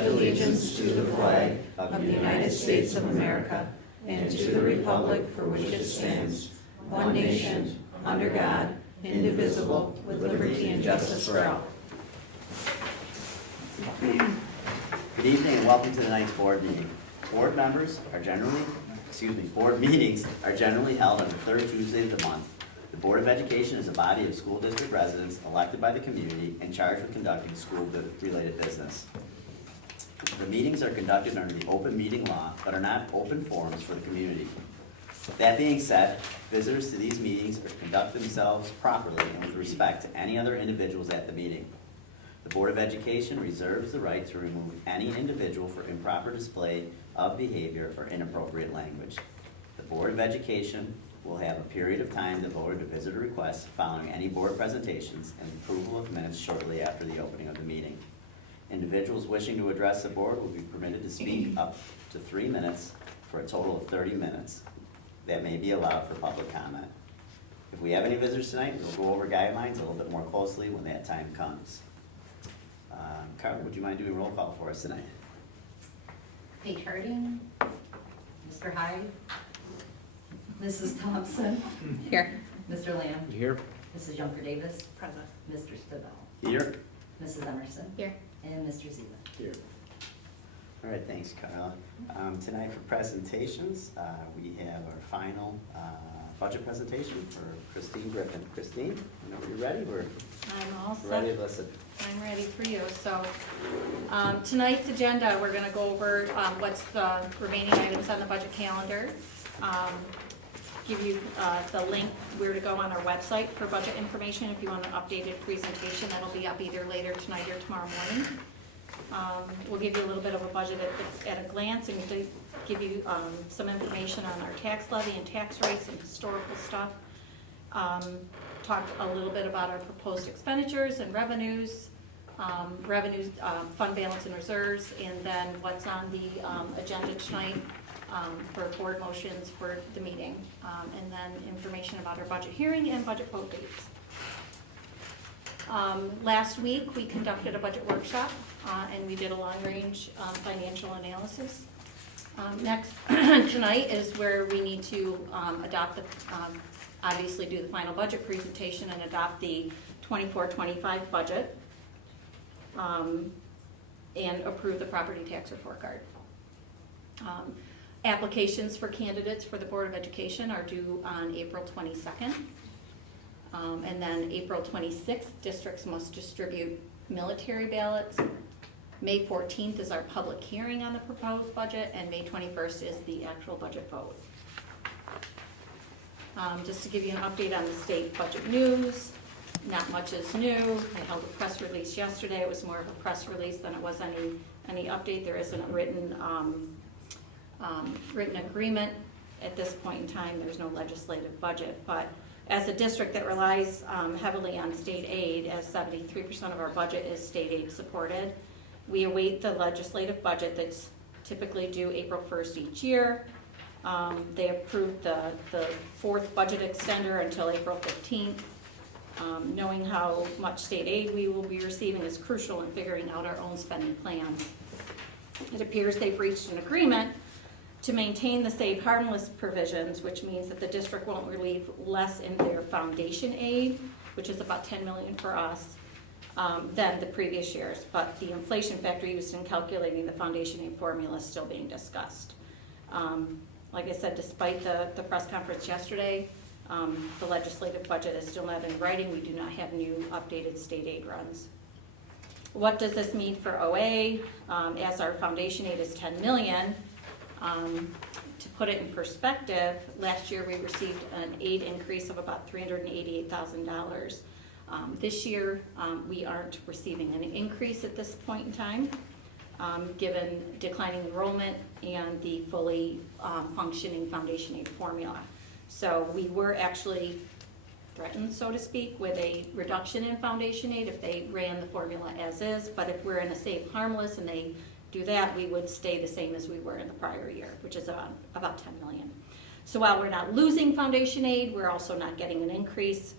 pledge allegiance to the flag of the United States of America and to the republic for which it stands, one nation, under God, indivisible, with liberty and justice for all. Good evening and welcome to tonight's board meeting. Board meetings are generally held on the third Tuesday of the month. The Board of Education is a body of school district residents elected by the community and charged with conducting school-related business. The meetings are conducted under the open meeting law, but are not open forums for the community. That being said, visitors to these meetings are to conduct themselves properly and with respect to any other individuals at the meeting. The Board of Education reserves the right to remove any individual for improper display of behavior or inappropriate language. The Board of Education will have a period of time devoted to visitor requests following any board presentations and approval of minutes shortly after the opening of the meeting. Individuals wishing to address the board will be permitted to speak up to 3 minutes for a total of 30 minutes. That may be allowed for public comment. If we have any visitors tonight, we'll go over guidelines a little bit more closely when that time comes. Carla, would you mind doing a roll call for us tonight? Kate Harding, Mr. Hyde, Mrs. Thompson. Here. Mr. Lamb. Here. Mrs. Junker Davis. Present. Mr. Stovall. Here. Mrs. Emerson. Here. And Mr. Zila. Here. All right, thanks, Carla. Tonight for presentations, we have our final budget presentation for Christine Griffin. Christine, whenever you're ready, we're I'm all set. ready to listen. I'm ready for you. So tonight's agenda, we're going to go over what's the remaining items on the budget calendar. Give you the link where to go on our website for budget information if you want an updated presentation. That'll be up either later tonight or tomorrow morning. We'll give you a little bit of a budget at a glance and give you some information on our tax levy and tax rates and historical stuff. Talk a little bit about our proposed expenditures and revenues, fund balance and reserves, and then what's on the agenda tonight for board motions for the meeting, and then information about our budget hearing and budget vote dates. Last week we conducted a budget workshop and we did a long-range financial analysis. Next tonight is where we need to adopt the obviously do the final budget presentation and adopt the 24-25 budget and approve the property tax report card. Applications for candidates for the Board of Education are due on April 22nd. And then April 26th, districts must distribute military ballots. May 14th is our public hearing on the proposed budget, and May 21st is the actual budget vote. Just to give you an update on the state budget news, not much is new. I held a press release yesterday. It was more of a press release than it was any update. There isn't a written agreement at this point in time. There's no legislative budget, but as a district that relies heavily on state aid, as 73% of our budget is state aid supported, we await the legislative budget that's typically due April 1st each year. They approved the fourth budget extender until April 15th. Knowing how much state aid we will be receiving is crucial in figuring out our own spending plans. It appears they've reached an agreement to maintain the save harmless provisions, which means that the district won't relieve less in their foundation aid, which is about $10 million for us, than the previous years. But the inflation factor used in calculating the foundation aid formula is still being discussed. Like I said, despite the press conference yesterday, the legislative budget is still not in writing. We do not have new updated state aid runs. What does this mean for OA? As our foundation aid is $10 million, to put it in perspective, last year we received an aid increase of about $388,000. This year we aren't receiving an increase at this point in time, given declining enrollment and the fully functioning foundation aid formula. So we were actually threatened, so to speak, with a reduction in foundation aid if they ran the formula as is, but if we're in a safe harmless and they do that, we would stay the same as we were in the prior year, which is about $10 million. So while we're not losing foundation aid, we're also not getting an increase,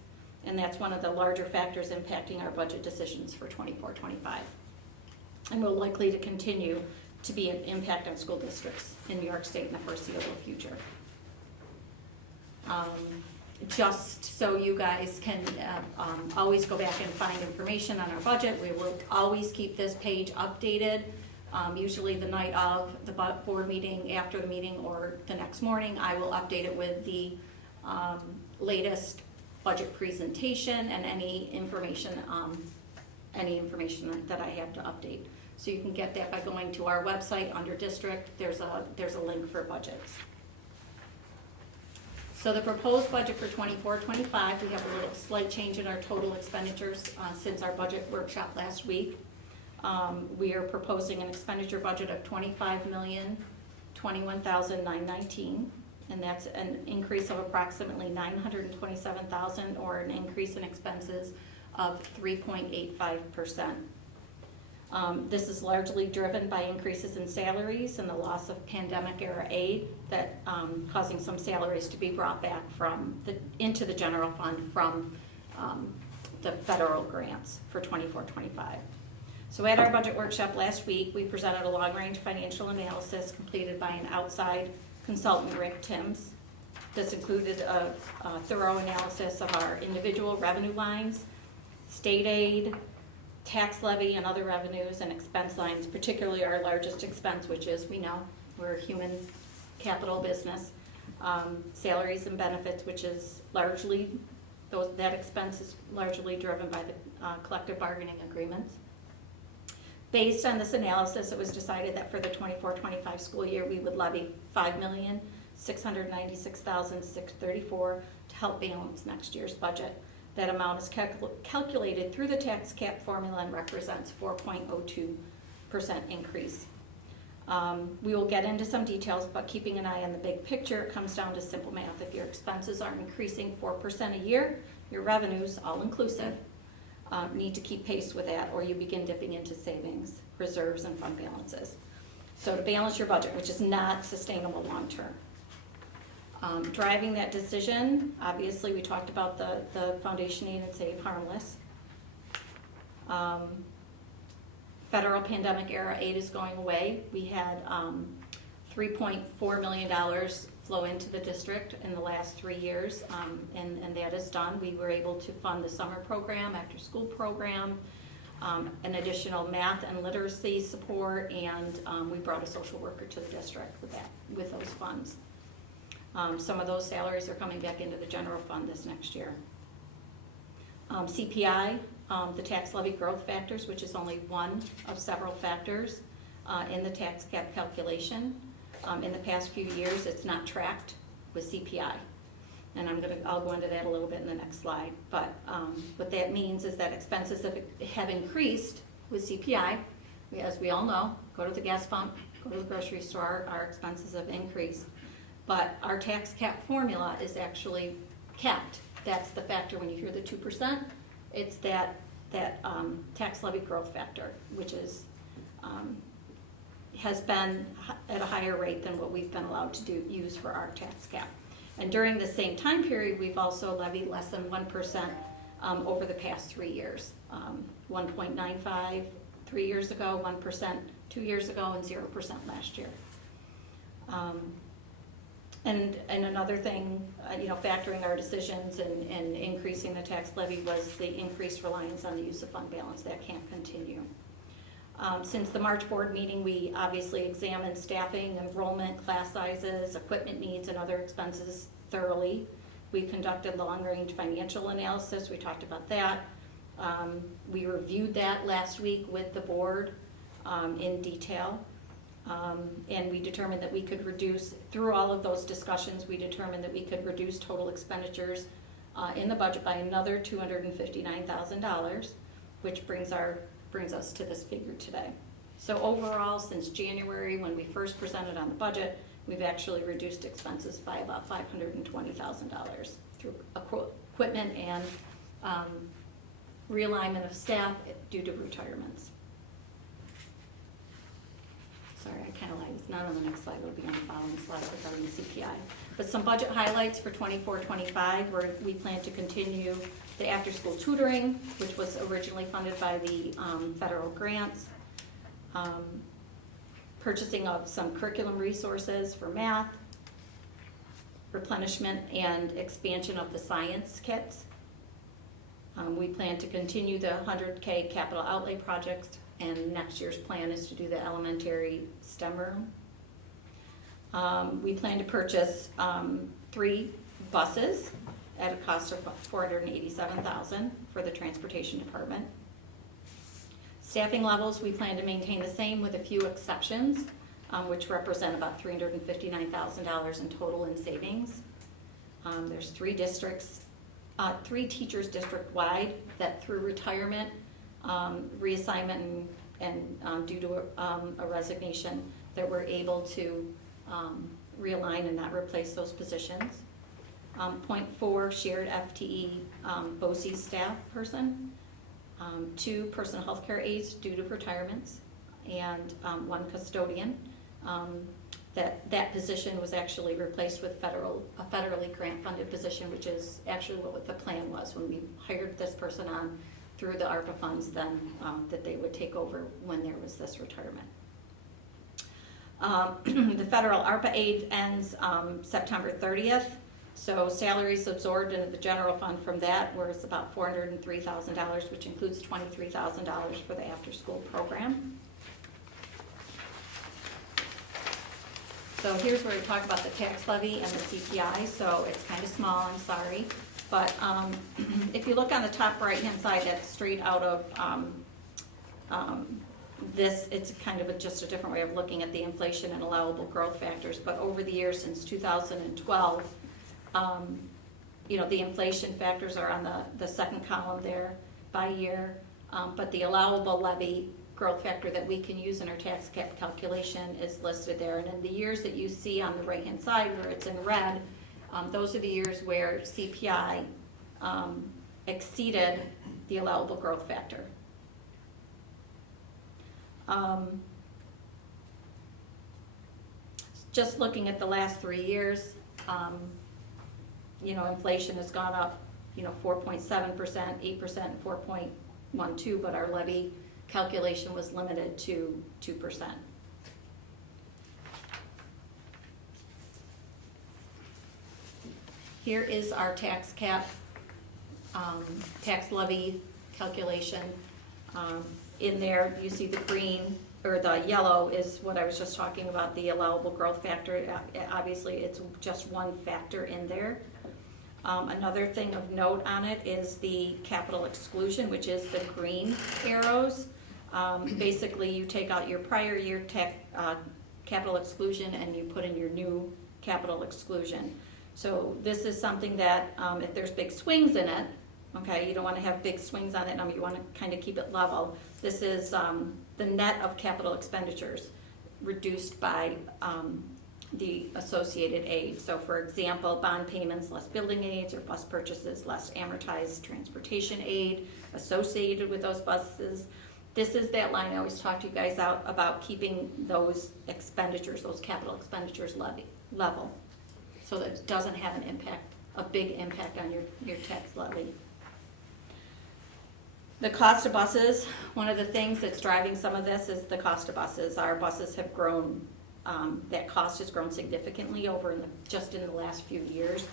and that's one of the larger factors impacting our budget decisions for 24-25. and will likely to continue to be an impact on school districts in New York State in the foreseeable future. Just so you guys can always go back and find information on our budget, we will always keep this page updated. Usually the night of the board meeting, after the meeting, or the next morning, I will update it with the latest budget presentation and any information that I have to update. So you can get that by going to our website under district. There's a link for budgets. So the proposed budget for 24-25, we have a little slight change in our total expenditures since our budget workshop last week. We are proposing an expenditure budget of $25,021,919, and that's an increase of approximately $927,000, or an increase in expenses of 3.85%. This is largely driven by increases in salaries and the loss of pandemic-era aid, that causing some salaries to be brought back into the general fund from the federal grants for 24-25. So at our budget workshop last week, we presented a long-range financial analysis completed by an outside consultant, Rick Timms. This included a thorough analysis of our individual revenue lines, state aid, tax levy and other revenues, and expense lines, particularly our largest expense, which is, we know, we're a human capital business, salaries and benefits, which is largely, that expense is largely driven by the collective bargaining agreements. Based on this analysis, it was decided that for the 24-25 school year, we would levy $5,696,634 to help balance next year's budget. That amount is calculated through the tax cap formula and represents 4.02% increase. We will get into some details, but keeping an eye on the big picture, it comes down to simple math. If your expenses are increasing 4% a year, your revenues, all inclusive, need to keep pace with that, or you begin dipping into savings, reserves, and fund balances. So to balance your budget, which is not sustainable long-term. Driving that decision, obviously we talked about the foundation aid and save harmless. Federal pandemic era aid is going away. We had $3.4 million flow into the district in the last 3 years, and that is done. We were able to fund the summer program, after school program, an additional math and literacy support, and we brought a social worker to the district with those funds. Some of those salaries are coming back into the general fund this next year. CPI, the tax levy growth factors, which is only one of several factors in the tax cap calculation. In the past few years, it's not tracked with CPI. And I'll go into that a little bit in the next slide. But what that means is that expenses have increased with CPI. As we all know, go to the gas pump, go to the grocery store, our expenses have increased. But our tax cap formula is actually capped. That's the factor when you hear the 2%. It's that tax levy growth factor, which is has been at a higher rate than what we've been allowed to use for our tax cap. And during the same time period, we've also levied less than 1% over the past 3 years. 1.95 3 years ago, 1% 2 years ago, and 0% last year. And another thing, factoring our decisions and increasing the tax levy was the increased reliance on the use of fund balance. That can't continue. Since the March board meeting, we obviously examined staffing, enrollment, class sizes, equipment needs, and other expenses thoroughly. We conducted long-range financial analysis. We talked about that. We reviewed that last week with the board in detail. And we determined that we could reduce, through all of those discussions, we determined that we could reduce total expenditures in the budget by another $259,000, which brings us to this figure today. So overall, since January, when we first presented on the budget, we've actually reduced expenses by about $520,000 through equipment and realignment of staff due to retirements. Sorry, I kind of lied. It's not on the next slide. It'll be on the following slide regarding the CPI. But some budget highlights for 24-25, where we plan to continue the after-school tutoring, which was originally funded by the federal grants. Purchasing of some curriculum resources for math, replenishment and expansion of the science kits. We plan to continue the 100K capital outlay projects, and next year's plan is to do the elementary STEM room. We plan to purchase 3 buses at a cost of $487,000 for the transportation department. Staffing levels, we plan to maintain the same with a few exceptions, which represent about $359,000 in total in savings. There's 3 districts, 3 teachers district-wide that through retirement, reassignment, and due to a resignation, that we're able to realign and not replace those positions. 0.4 shared FTE BOCES staff person, 2 personal health care aides due to retirements, and 1 custodian. That position was actually replaced with a federally grant-funded position, which is actually what the plan was when we hired this person on through the ARPA funds, then that they would take over when there was this retirement. The federal ARPA aid ends September 30th, so salaries absorbed into the general fund from that was about $403,000, which includes $23,000 for the after-school program. So here's where we talk about the tax levy and the CPI, so it's kind of small, I'm sorry. But if you look on the top right-hand side, that's straight out of this, it's kind of just a different way of looking at the inflation and allowable growth factors. But over the years since 2012, the inflation factors are on the second column there by year, but the allowable levy growth factor that we can use in our tax cap calculation is listed there. And in the years that you see on the right-hand side where it's in red, those are the years where CPI exceeded the allowable growth factor. Just looking at the last 3 years, inflation has gone up, 4.7%, 8%, 4.12%, but our levy calculation was limited to 2%. Here is our tax cap, tax levy calculation. In there, you see the green, or the yellow is what I was just talking about, the allowable growth factor. Obviously, it's just one factor in there. Another thing of note on it is the capital exclusion, which is the green arrows. Basically, you take out your prior year capital exclusion and you put in your new capital exclusion. So this is something that if there's big swings in it, okay, you don't want to have big swings on that number, you want to kind of keep it level. This is the net of capital expenditures reduced by the associated aid. So for example, bond payments, less building aids, or bus purchases, less amortized transportation aid associated with those buses. This is that line I always talk to you guys about keeping those expenditures, those capital expenditures level, so that it doesn't have an impact, a big impact on your tax levy. The cost of buses, one of the things that's driving some of this is the cost of buses. Our buses have grown, that cost has grown significantly just in the last few years,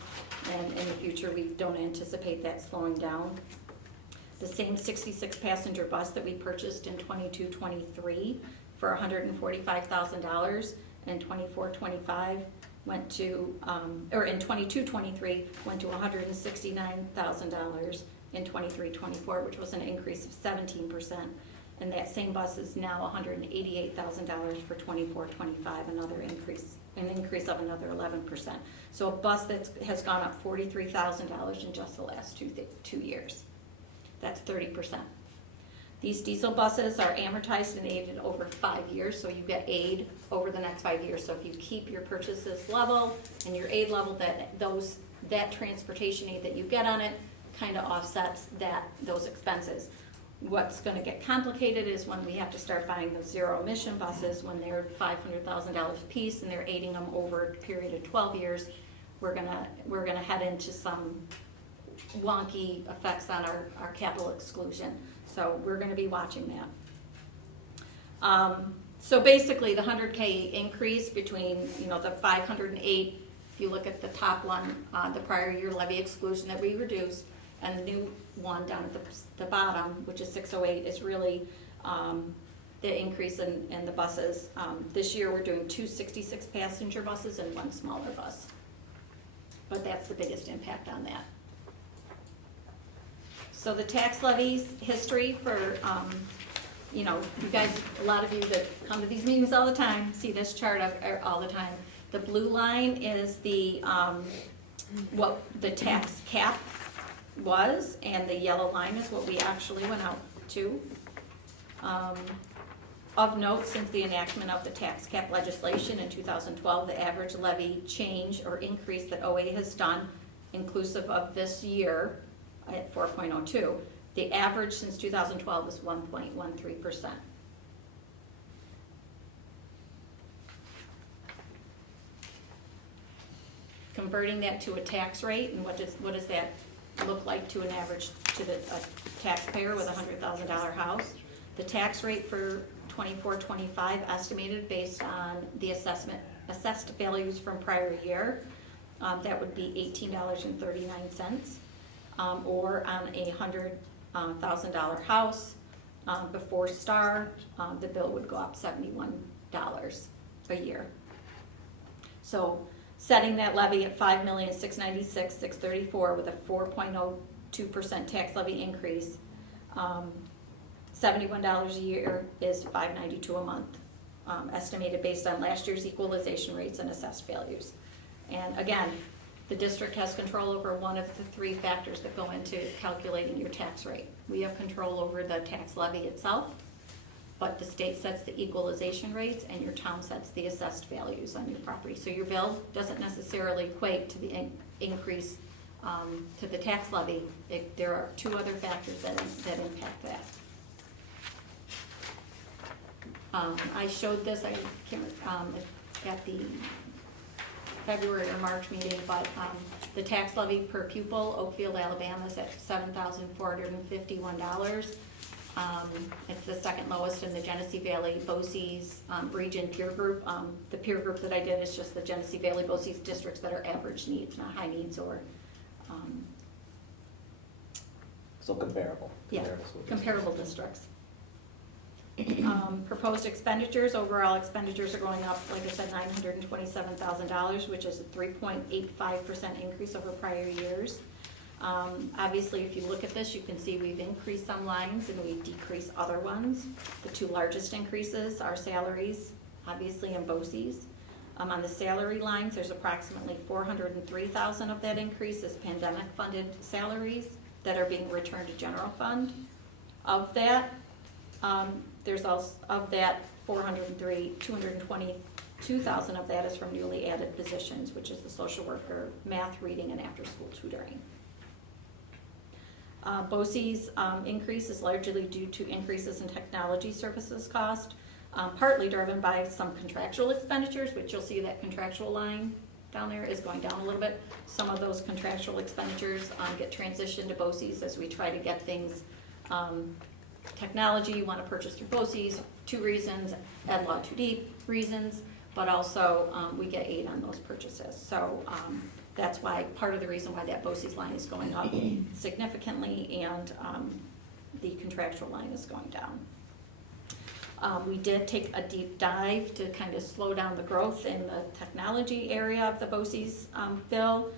and in the future we don't anticipate that slowing down. The same 66 passenger bus that we purchased in 22-23 for $145,000 in 24-25 went to, or in 22-23 went to $169,000 in 23-24, which was an increase of 17%. And that same bus is now $188,000 for 24-25, an increase of another 11%. So a bus that has gone up $43,000 in just the last 2 years. That's 30%. These diesel buses are amortized and aided over 5 years, so you get aid over the next 5 years. So if you keep your purchases level and your aid level, that transportation aid that you get on it kind of offsets those expenses. What's going to get complicated is when we have to start buying those zero emission buses when they're $500,000 a piece and they're aiding them over a period of 12 years. We're gonna head into some wonky effects on our capital exclusion. So we're going to be watching So basically, the 100K increase between, the 508, if you look at the top one, the prior year levy exclusion that we reduced, and the new one down at the bottom, which is 608, is really the increase in the buses. This year, we're doing 2 66 passenger buses and 1 smaller bus. But that's the biggest impact on that. So the tax levies history for, you guys, a lot of you that come to these meetings all the time, see this chart all the time. The blue line is the, what the tax cap was, and the yellow line is what we actually went out to. Of note, since the enactment of the tax cap legislation in 2012, the average levy change or increase that OA has done, inclusive of this year at 4.02, the average since 2012 is 1.13%. Converting that to a tax rate, and what does that look like to an average, to a taxpayer with a $100,000 house? The tax rate for 24-25 estimated based on the assessed values from prior year, that would be $18.39, or on a $100,000 house before STAR, the bill would go up $71 a year. So setting that levy at $5,696,634 with a 4.02% tax levy increase, $71 a year is $592 a month, estimated based on last year's equalization rates and assessed values. And again, the district has control over one of the 3 factors that go into calculating your tax rate. We have control over the tax levy itself, but the state sets the equalization rates and your town sets the assessed values on your property. So your bill doesn't necessarily equate to the increase to the tax levy. There are 2 other factors that impact that. I showed this, I can't, at the February or March meeting, but the tax levy per pupil, Oakfield-Alabama is at $7,451. It's the second lowest in the Genesee Valley BOCES region peer group. The peer group that I did is just the Genesee Valley BOCES districts that are average needs, not high needs or So comparable. yeah, schools. comparable districts. Proposed expenditures, overall expenditures are going up, like I said, $927,000, which is a 3.85% increase over prior years. Obviously, if you look at this, you can see we've increased some lines and we decreased other ones. The 2 largest increases are salaries, obviously, and BOCES. On the salary lines, there's approximately $403,000 of that increase is pandemic-funded salaries that are being returned to general fund. Of that, there's also, of that 403, 222,000 of that is from newly added positions, which is the social worker, math, reading, and after-school tutoring. BOCES increase is largely due to increases in technology services cost, partly driven by some contractual expenditures, which you'll see that contractual line down there is going down a little bit. Some of those contractual expenditures get transitioned to BOCES as we try to get things, technology you want to purchase through BOCES, 2 reasons, Ed Law 2D reasons, but also we get aid on those purchases. So that's why, part of the reason why that BOCES line is going up significantly and the contractual line is going down. We did take a deep dive to kind of slow down the growth in the technology area of the BOCES bill.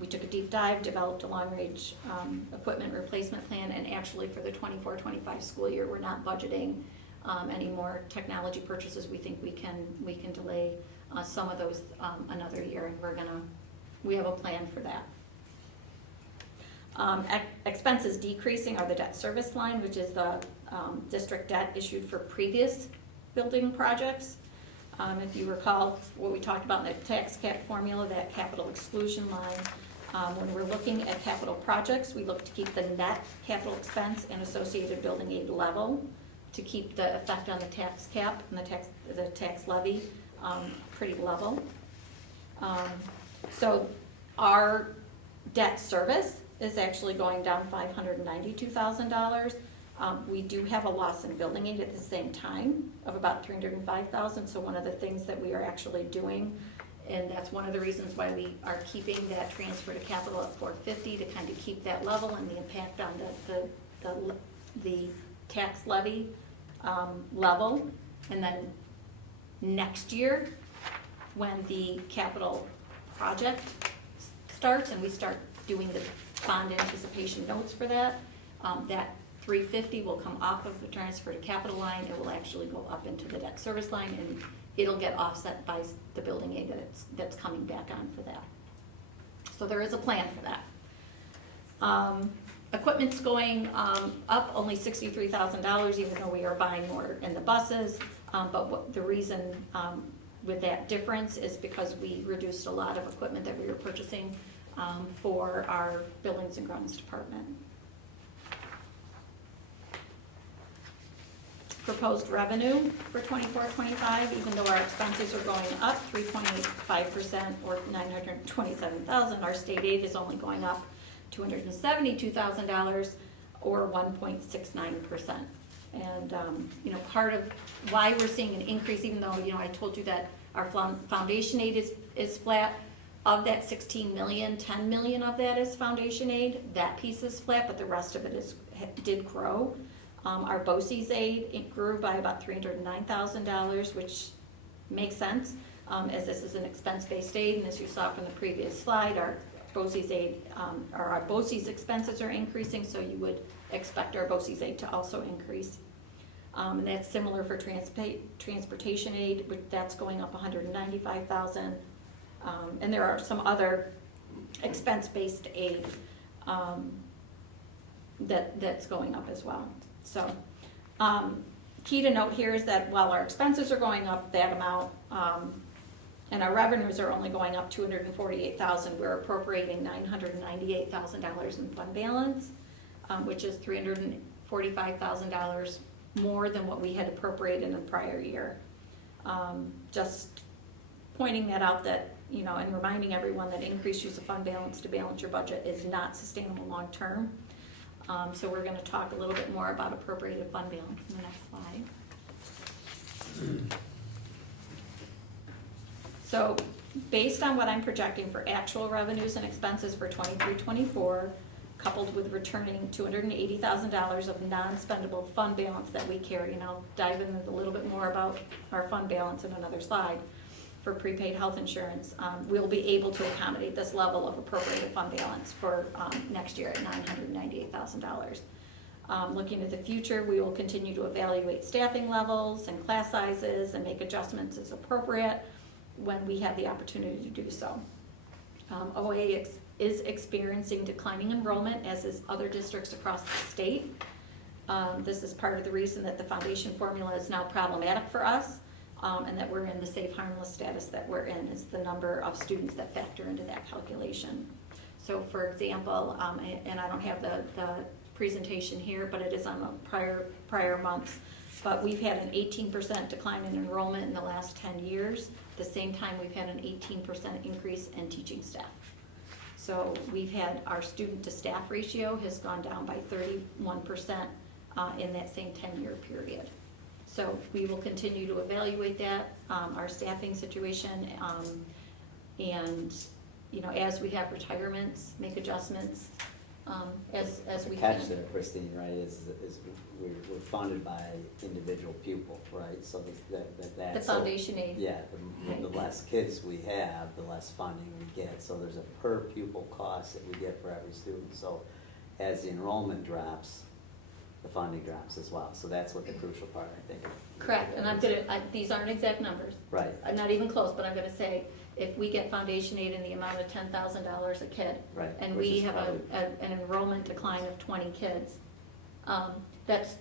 We took a deep dive, developed a long-range equipment replacement plan, and actually for the 24-25 school year, we're not budgeting any more technology purchases. We think we can delay some of those another year, and we have a plan for that. Expenses decreasing are the debt service line, which is the district debt issued for previous building projects. If you recall what we talked about in the tax cap formula, that capital exclusion line, when we're looking at capital projects, we look to keep the net capital expense and associated building aid level to keep the effect on the tax cap and the tax levy pretty level. So our debt service is actually going down $592,000. We do have a loss in building aid at the same time of about $305,000, so one of the things that we are actually doing, and that's one of the reasons why we are keeping that transfer to capital at $450 to kind of keep that level and the impact on the tax levy level. And then next year, when the capital project starts and we start doing the bond anticipation notes for that, that $350 will come off of the transfer to capital line. It will actually go up into the debt service line, and it'll get offset by the building aid that's coming back on for that. So there is a plan for that. Equipment's going up only $63,000, even though we are buying more in the buses. But the reason with that difference is because we reduced a lot of equipment that we were purchasing for our buildings and grounds department. Proposed revenue for 24-25, even though our expenses are going up 3.85% or $927,000, our state aid is only going up $272,000 or 1.69%. And part of why we're seeing an increase, even though I told you that our foundation aid is flat, of that 16 million, 10 million of that is foundation aid. That piece is flat, but the rest of it did grow. Our BOCES aid, it grew by about $309,000, which makes sense, as this is an expense-based aid, and as you saw from the previous slide, our BOCES aid, or our BOCES expenses are increasing, so you would expect our BOCES aid to also increase. And that's similar for transportation aid, that's going up $195,000, and there are some other expense-based aid that's going up as well. So, key to note here is that while our expenses are going up that amount, and our revenues are only going up $248,000, we're appropriating $998,000 in fund balance, which is $345,000 more than what we had appropriated in the prior year. Just pointing that out that, and reminding everyone that increased use of fund balance to balance your budget is not sustainable long term. So we're going to talk a little bit more about appropriated fund balance in the next slide. So based on what I'm projecting for actual revenues and expenses for 23-24, coupled with returning $280,000 of non-spendable fund balance that we carry, and I'll dive in a little bit more about our fund balance in another slide, for prepaid health insurance, we'll be able to accommodate this level of appropriated fund balance for next year at $998,000. Looking at the future, we will continue to evaluate staffing levels and class sizes and make adjustments as appropriate when we have the opportunity to do so. OA is experiencing declining enrollment, as is other districts across the state. This is part of the reason that the foundation formula is now problematic for us. And that we're in the safe harmless status that we're in, is the number of students that factor into that calculation. So for example, and I don't have the presentation here, but it is on the prior months, but we've had an 18% decline in enrollment in the last 10 years. At the same time, we've had an 18% increase in teaching staff. So we've had our student to staff ratio has gone down by 31% in that same 10-year period. So we will continue to evaluate that, our staffing situation, and as we have retirements, make adjustments as we can. The catch there, Christine, right, is we're funded by individual pupil, right? So that's The foundation aid. Yeah, the less kids we have, the less funding we get. So there's a per pupil cost that we get for every student. So as the enrollment drops, the funding drops as well. So that's what the crucial part, I think. Correct, and these aren't exact numbers. Right. Not even close, but I'm gonna say, if we get foundation aid in the amount of $10,000 a kid, Right. and Which we is have probably- an enrollment decline of 20 kids, that's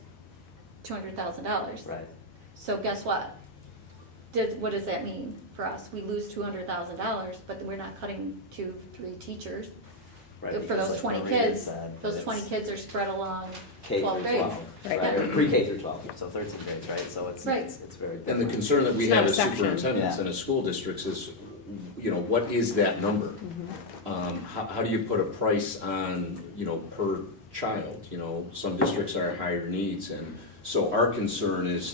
$200,000. Right. So guess what? What does that mean for us? We lose $200,000, but we're not cutting 2-3 teachers. Right, For because those 20 like Maria kids, said, those it's 20 kids are spread along K 12 through grades. 12, Right. or pre-K through 12, so 13 grades, right? So it's Right. it's very And different. the concern that we It's have not a as section. superintendents Yeah. in a school districts is, what is that number? How do you put a price on, per child. You know, some districts are higher needs, and so our concern is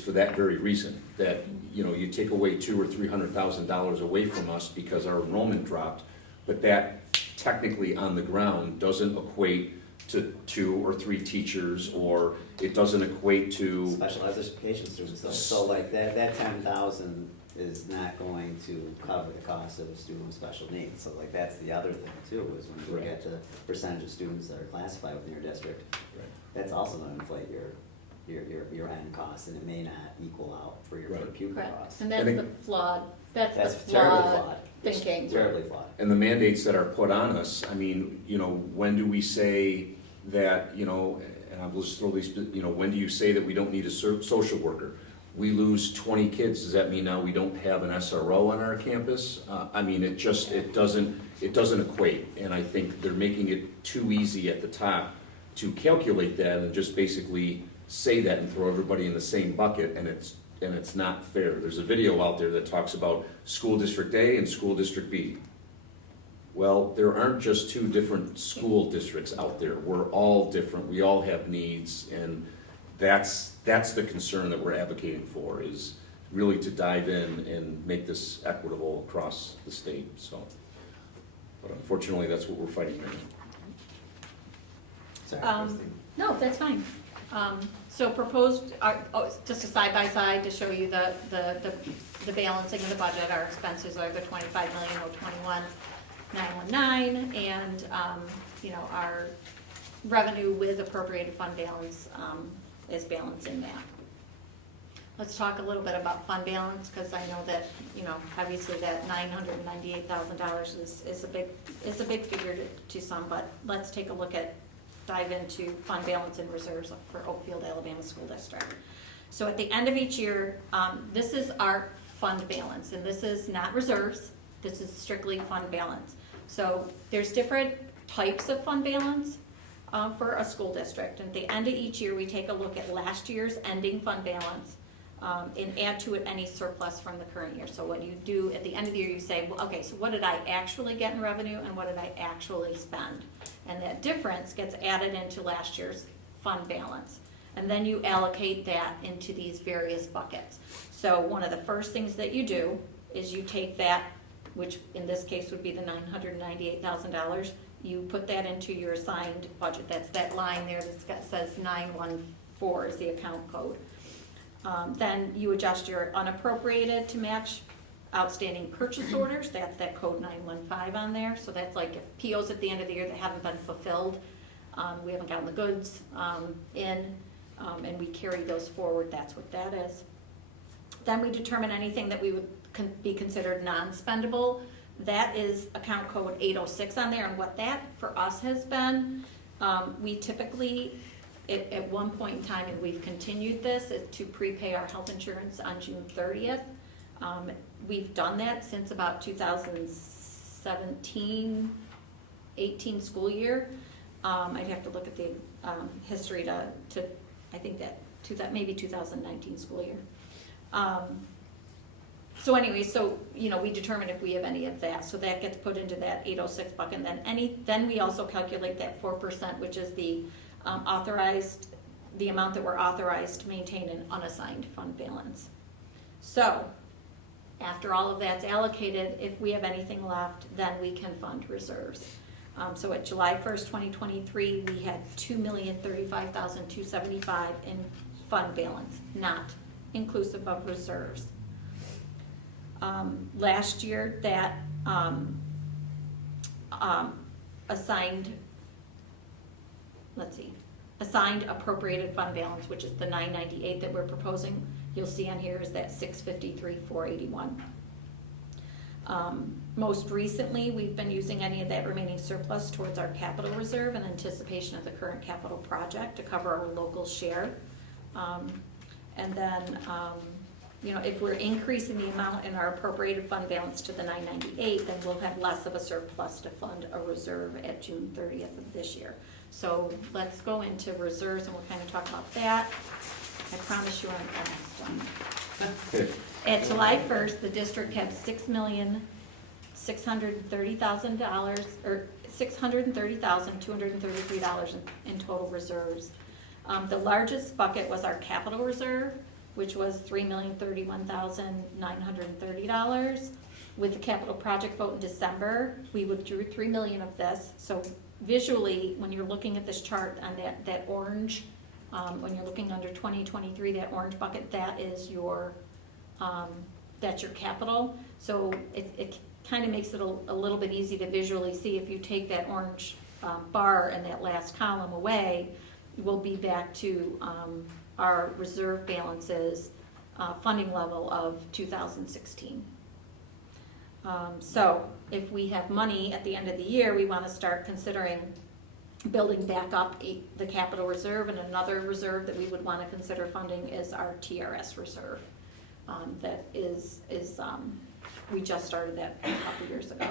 for that very reason, that, you know, you take away $200,000 or $300,000 away from us because our enrollment dropped, but that technically on the ground doesn't equate to 2 or 3 teachers, or it doesn't equate to. Special education students though, so like that 10,000 is not going to cover the cost of a student with special needs. So like that's the other thing too, is when you look at the percentage of students that are classified within your district, that's also gonna inflate your end costs, and it may not equal out for your per pupil Correct, costs. and that's the flawed, that's That's the terribly flawed flawed. thinking. Terribly flawed. And the mandates that are put on us, I mean, you know, when do we say that, you know, and I'll just throw these, you know, when do you say that we don't need a social worker? We lose 20 kids, does that mean now we don't have an SRO on our campus? I mean, it doesn't equate, and I think they're making it too easy at the top to calculate that and just basically say that and throw everybody in the same bucket, and it's not fair. There's a video out there that talks about school district A and school district B. Well, there aren't just 2 different school districts out there. We're all different, we all have needs, and that's the concern that we're advocating for, is really to dive in and make this equitable across the state, so. But unfortunately, that's what we're fighting right now. Sorry, Christine. No, that's fine. So proposed, just a side-by-side to show you the balancing of the budget. Our expenses are the $25,021,919, and, you know, our revenue with appropriated fund balance, is balancing that. Let's talk a little bit about fund balance, because I know that, you know, obviously that $998,000 is a big figure to some, but let's take a look at, dive into fund balance and reserves for Oakfield-Alabama School District. So at the end of each year, this is our fund balance, and this is not reserves, this is strictly fund balance. So there's different types of fund balance for a school district. And at the end of each year, we take a look at last year's ending fund balance and add to it any surplus from the current year. So what you do at the end of the year, you say, well, okay, so what did I actually get in revenue and what did I actually spend? And that difference gets added into last year's fund balance. And then you allocate that into these various buckets. So one of the first things that you do is you take that, which in this case would be the $998,000, you put that into your assigned budget. That's that line there that says 914 is the account code. Then you adjust your unappropriated to match outstanding purchase orders. That's that code 915 on there. So that's like POs at the end of the year that haven't been fulfilled. We haven't gotten the goods in, and we carry those forward. That's what that is. Then we determine anything that we would be considered non-spendable. That is account code 806 on there, and what that for us has been, we typically, at one point in time, and we've continued this, is to prepay our health insurance on June 30th. We've done that since about 2017, 18 school year. I'd have to look at the history to I think that maybe 2019 school year. So anyway, so, you know, we determine if we have any of that, so that gets put into that 806 bucket, and then we also calculate that 4%, which is the the amount that we're authorized to maintain an unassigned fund balance. So, after all of that's allocated, if we have anything left, then we can fund reserves. So at July 1st, 2023, we had $2,035,275 in fund balance, not inclusive of reserves. Last year, that assigned appropriated fund balance, which is the 998 that we're proposing, you'll see on here is that 653,481. Most recently, we've been using any of that remaining surplus towards our capital reserve in anticipation of the current capital project to cover our local share. And then, you know, if we're increasing the amount in our appropriated fund balance to the 998, then we'll have less of a surplus to fund a reserve at June 30th of this year. So let's go into reserves and we'll kind of talk about that. I promise you I'm almost done. At July 1st, the district had $6,630,000, or $630,233 in total reserves. The largest bucket was our capital reserve, which was $3,031,930. With the capital project vote in December, we withdrew $3 million of this. So visually, when you're looking at this chart on that orange, when you're looking under 2023, that orange bucket, that is your, that's your capital. So it kind of makes it a little bit easy to visually see. If you take that orange bar and that last column away, we'll be back to our reserve balances funding level of 2016. So if we have money at the end of the year, we want to start considering building back up the capital reserve, and another reserve that we would want to consider funding is our TRS reserve. That is we just started that a couple years ago.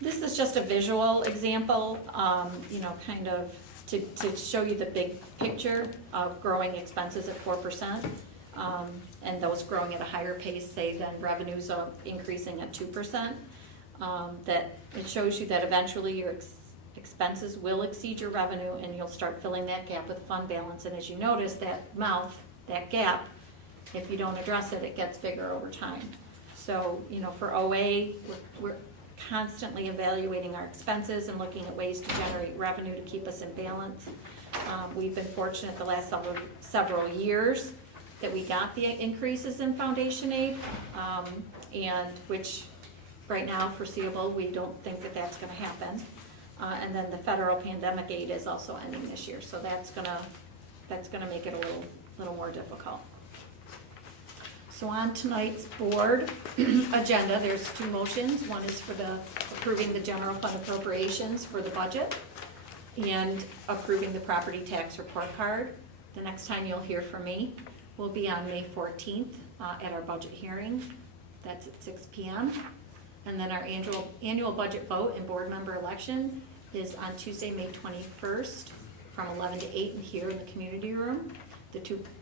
This is just a visual example, kind of to show you the big picture of growing expenses at 4%, and those growing at a higher pace, say, than revenues are increasing at 2%. That it shows you that eventually your expenses will exceed your revenue, and you'll start filling that gap with fund balance. And as you notice, that gap, if you don't address it, it gets bigger over time. So, for OA, we're constantly evaluating our expenses and looking at ways to generate revenue to keep us in balance. We've been fortunate the last several years that we got the increases in foundation aid, and which right now foreseeable, we don't think that that's going to happen. And then the federal pandemic aid is also ending this year, so that's gonna make it a little more difficult. So on tonight's board agenda, there's two motions. One is for approving the general fund appropriations for the budget and approving the property tax report card. The next time you'll hear from me will be on May 14th at our budget hearing. That's at 6 p.m. And then our annual budget vote and board member election is on Tuesday, May 21st from 11 to 8 here in the community room.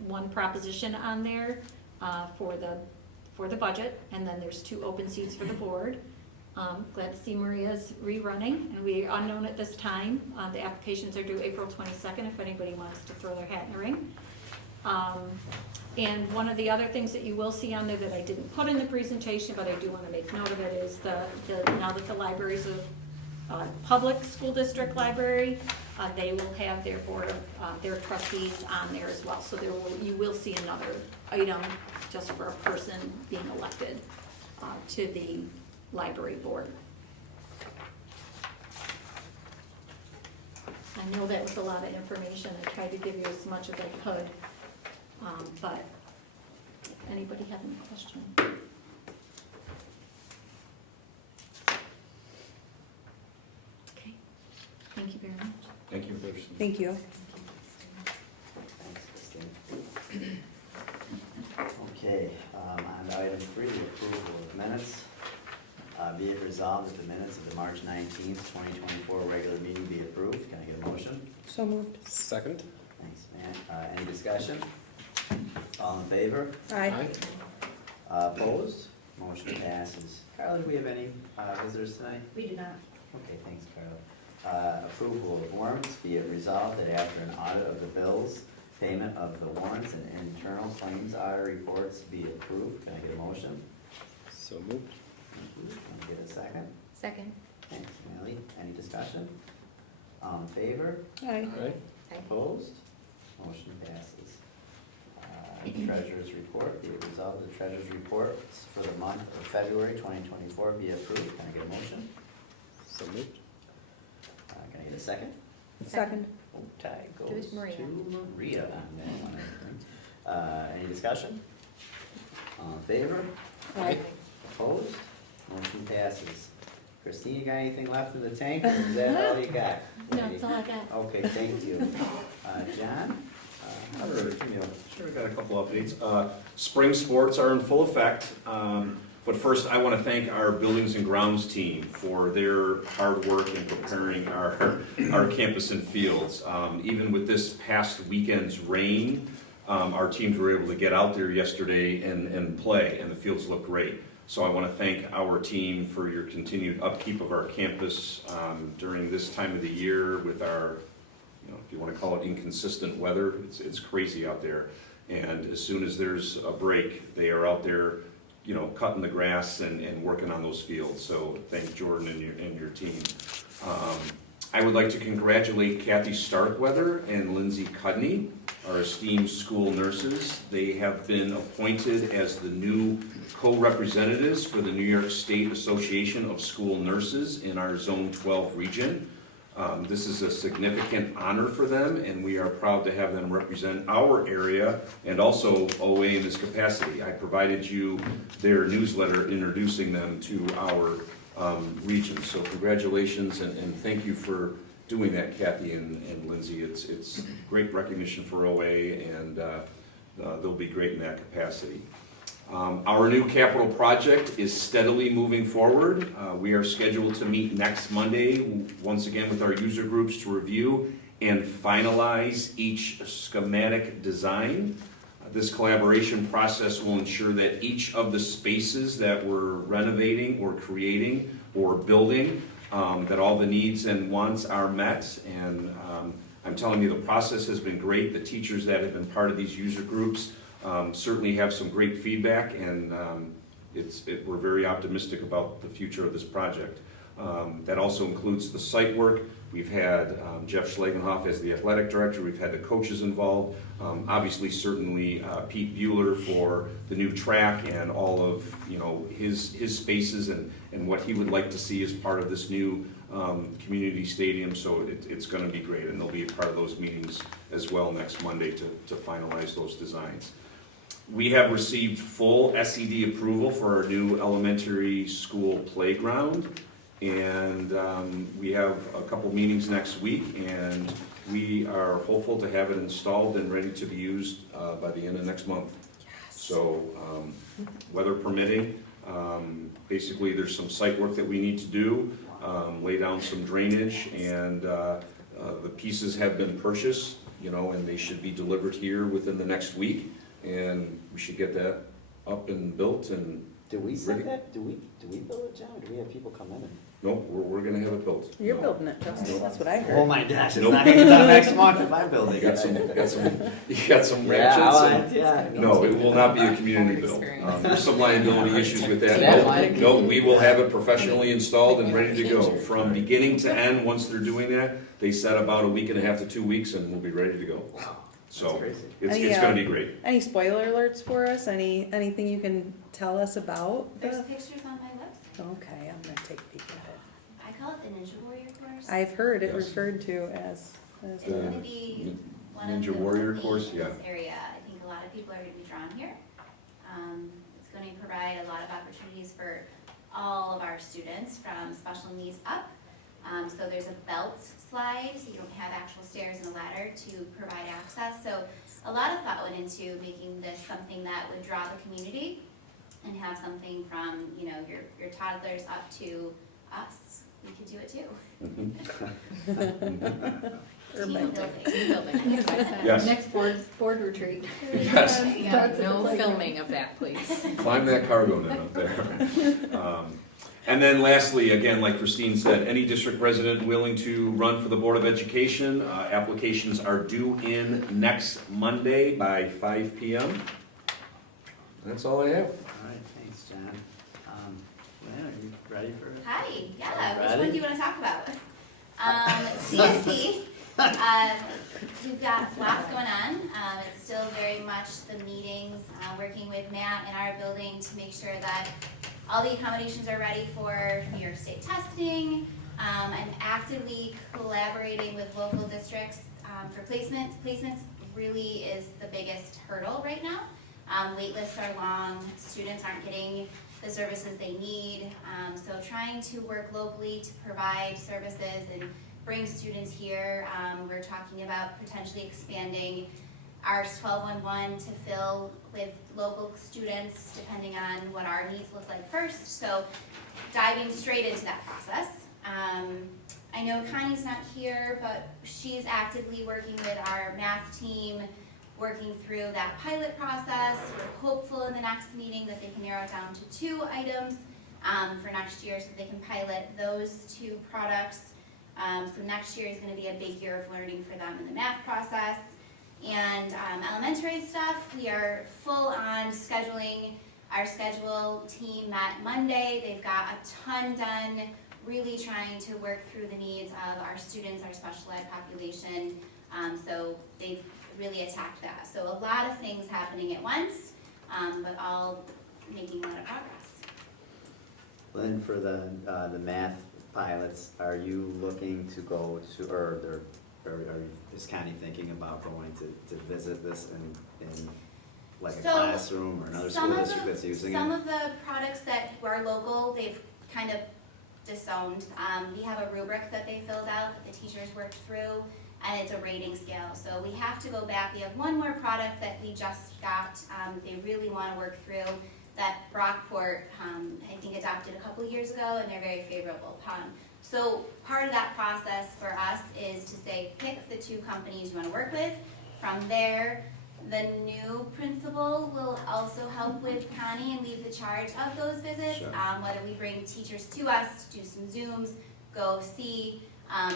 One proposition on there for the budget, and then there's 2 open seats for the board. Glad to see Maria's rerunning, and we are unknown at this time. The applications are due April 22nd if anybody wants to throw their hat in the ring. And one of the other things that you will see on there that I didn't put in the presentation, but I do want to make note of it, is now that the library's a public school district library, they will have their board of their trustees on there as well. So you will see another item just for a person being elected to the library board. I know that was a lot of information. I tried to give you as much as I could, but anybody have any questions? Okay, thank you very much. Thank you. Thank you. Thanks, Christine. Okay, on to item 3, the approval of minutes. Be it resolved that the minutes of the March 19th, 2024 regular meeting be approved. Can I get a motion? So moved. Second? Thanks, man. Any discussion? All in favor? Aye. Opposed? Motion passes. Carla, do we have any visitors tonight? We do not. Okay, thanks, Carla. Approval of warrants. Be it resolved that after an audit of the bills, payment of the warrants and internal claims audit reports be approved. Can I get a motion? So moved. Thank you. Can I get a second? Second. Thanks, Millie. Any discussion? All in favor? Aye. Aye. Opposed? Motion passes. Treasurer's report. Be it resolved the treasurer's report for the month of February 2024 be approved. Can I get a motion? So moved. Can I get a second? Second. Oh, tie goes Who's Maria? to Maria on that one. Any discussion? All in favor? Aye. Opposed? Motion passes. Christine, you got anything left in the tank, or is that all you got? No, that's all I got. Okay, thank you. John? Sure, we got a couple updates. Spring sports are in full effect. But first, I want to thank our buildings and grounds team for their hard work in preparing our campus and fields. Even with this past weekend's rain, our teams were able to get out there yesterday and play, and the fields looked great. So I want to thank our team for your continued upkeep of our campus during this time of the year with our, if you want to call it inconsistent weather, it's crazy out there. And as soon as there's a break, they are out there, cutting the grass and working on those fields. So thank Jordan and your team. I would like to congratulate Kathy Starkweather and Lindsay Cudney, our esteemed school nurses. They have been appointed as the new co-representatives for the New York State Association of School Nurses in our Zone 12 region. This is a significant honor for them, and we are proud to have them represent our area and also OA in this capacity. I provided you their newsletter introducing them to our region. So congratulations and thank you for doing that, Kathy and Lindsay. It's great recognition for OA, and they'll be great in that capacity. Our new capital project is steadily moving forward. We are scheduled to meet next Monday, once again with our user groups, to review and finalize each schematic design. This collaboration process will ensure that each of the spaces that we're renovating or creating or building, that all the needs and wants are met. And I'm telling you, the process has been great. The teachers that have been part of these user groups certainly have some great feedback, and we're very optimistic about the future of this project. That also includes the site work. We've had Jeff Schlagenhoff as the athletic director. We've had the coaches involved. Obviously, certainly Pete Bueller for the new track and all of his spaces and what he would like to see as part of this new community stadium. So it's going to be great, and they'll be a part of those meetings as well next Monday to finalize those designs. We have received full SED approval for our new elementary school playground, and we have a couple meetings next week, and we are hopeful to have it installed and ready to be used by the end of next month. So weather permitting, basically there's some site work that we need to do, lay down some drainage, and the pieces have been purchased, and they should be delivered here within the next week, and we should get that up and built and Do we set ready. that? Do we build it, John? Or do we have people come in and? Nope, we're gonna have it built. You're No. building it, Justin, that's what I heard. Oh my gosh, it's Nope. not gonna be done next month if I build it. You got some ratchets and. Yeah. No, it will not be a community build. There's some liability issues with that. Yeah. No, we will have it professionally installed and ready to go. From beginning to end, once they're doing that, they set about a week and a half to 2 weeks, and we'll be ready to go. Wow, So that's crazy. it's gonna be great. Any spoiler alerts for us? Anything you can tell us about? There's pictures on my website. Okay, I'm gonna take a peek at it. I call it the Ninja Warrior course. I've heard it Yes. referred to as It's gonna be one of Ninja the Warrior only course, in yeah. this area. I think a lot of people are gonna be drawn here. It's gonna provide a lot of opportunities for all of our students from special needs up. So there's a belt slide, so you don't have actual stairs and a ladder to provide access. So a lot of thought went into making this something that would draw the community and have something from, your toddlers up to us. We could do it too. Team building. Yes. Next board retreat. Yes. Yeah, no filming of that, please. Climb that cargo net up there. And then lastly, again, like Christine said, any district resident willing to run for the Board of Education, applications are due in next Monday by 5 p.m. That's all I have. All right, thanks, John. Lynn, are you ready for it? Hi, yeah, which Ready? one do you want to talk about? CSD, we've got lots going on. It's still very much the meetings, working with Matt in our building to make sure that all the accommodations are ready for New York State testing, and actively collaborating with local districts for placements. Placements really is the biggest hurdle right now. Wait lists are long, students aren't getting the services they need. So trying to work locally to provide services and bring students here. We're talking about potentially expanding our 1211 to fill with local students depending on what our needs look like first. So diving straight into that process. I know Connie's not here, but she's actively working with our math team working through that pilot process. We're hopeful in the next meeting that they can narrow it down to 2 items for next year so they can pilot those 2 products. So next year is going to be a big year of learning for them in the math process. And elementary stuff, we are full on scheduling. Our schedule team met Monday. They've got a ton done, really trying to work through the needs of our students, our special ed population. So they've really attacked that. So a lot of things happening at once, but all making a lot of progress. Then for the math pilots, are you looking to go to, or is Connie thinking about going to visit this in like a So, classroom or another school district that's using Some it? of the products that are local, they've kind of disowned. We have a rubric that they filled out that the teachers worked through, and it's a rating scale. So we have to go back. We have one more product that we just got, they really want to work through, that Brockport, I think adopted a couple years ago, and they're very favorable upon. So part of that process for us is to say, pick the 2 companies you want to work with. From there, the new principal will also help with Connie and lead the charge of those visits. Sure. Whether we bring teachers to us, do some Zooms, go see.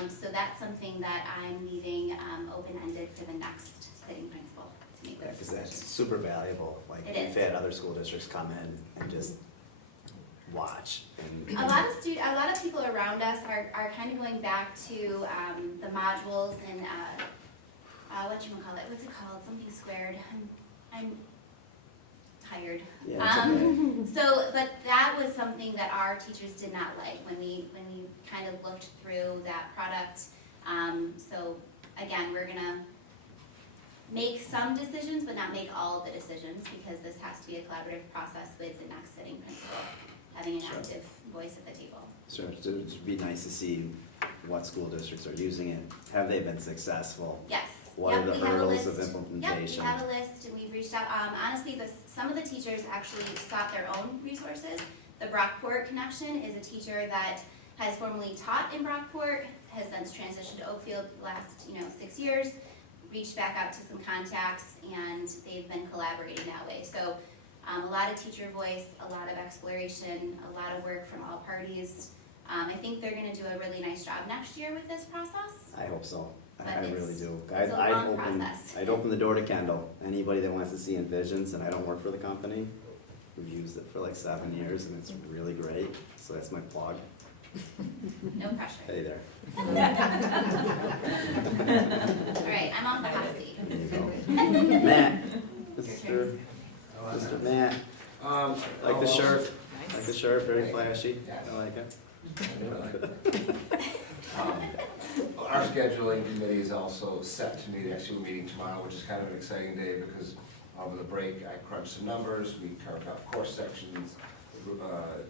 So that's something that I'm leaving open-ended for the next sitting principal to make Yeah, those because that's decisions. super valuable. Like, It we've is. had other school districts come in and just watch. And A lot of people around us are kind of going back to the modules and what's it called? Something squared. I'm tired. Yeah, it's okay. But that was something that our teachers did not like when we kind of looked through that product. So again, we're gonna make some decisions, but not make all the decisions, because this has to be a collaborative process with the next sitting principal, having an Sure. active voice at the table. Sure, it'd be nice to see what school districts are using it. Have they been successful? Yes. What are Yep, the we have a hurdles list. of implementation? Yep, we have a list, and we've reached out. Honestly, some of the teachers actually sought their own resources. The Brockport connection is a teacher that has formerly taught in Brockport, has then transitioned to Oakfield the last 6 years, reached back out to some contacts, and they've been collaborating that way. So a lot of teacher voice, a lot of exploration, a lot of work from all parties. I think they're gonna do a really nice job next year with this process. I hope so. But I really do. it's a long process. I'd open the door to Kendall. Anybody that wants to see Envisions, and I don't work for the company, we've used it for like 7 years, and it's really great. So that's my plug. No pressure. Hey there. All right, I'm off the hot seat. There you go. Matt, Mr. Matt, like the shirt, very flashy. I like it. Our scheduling committee is also set to meet, actually we're meeting tomorrow, which is kind of an exciting day because over the break I crunched some numbers, we carved out course sections,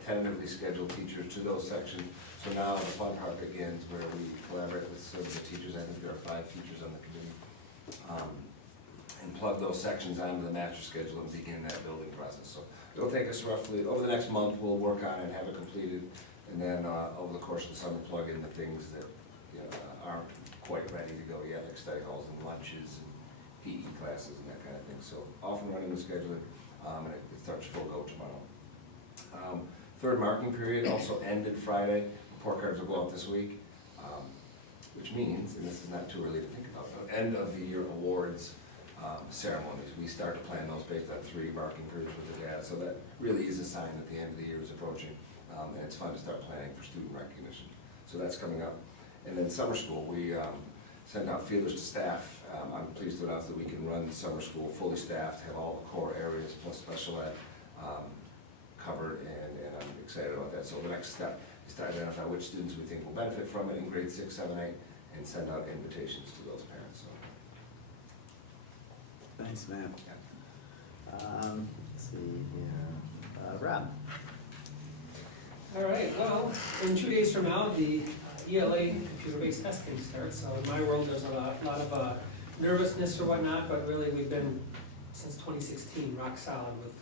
tentatively scheduled teachers to those sections. So now the fun part begins where we collaborate with some of the teachers, I think there are 5 teachers on the committee, and plug those sections onto the master schedule and begin that building process. So it'll take us roughly, over the next month, we'll work on it and have it completed, and then over the course of the summer, plug in the things that aren't quite ready to go yet, like study halls and lunches and PE classes and that kind of thing. So off and running with scheduling, and it starts full go tomorrow. Third marking period also ended Friday. Report cards will go out this week, which means, and this is not too early to think about, end of the year awards ceremonies. We start to plan those based on 3 marking periods with the data. So that really is a sign that the end of the year is approaching, and it's fun to start planning for student recognition. So that's coming up. And then summer school, we send out feelers to staff. I'm pleased to announce that we can run summer school fully staffed, have all the core areas plus special ed covered, and I'm excited about that. So the next step is to identify which students we think will benefit from it in grades 6, 7, 8, and send out invitations to those parents. So. Thanks, Matt. Let's see here. Rob. All right, well, in 2 days from now, the ELA computer-based testing starts. So in my world, there's a lot of nervousness or whatnot, but really we've been, since 2016, rock solid with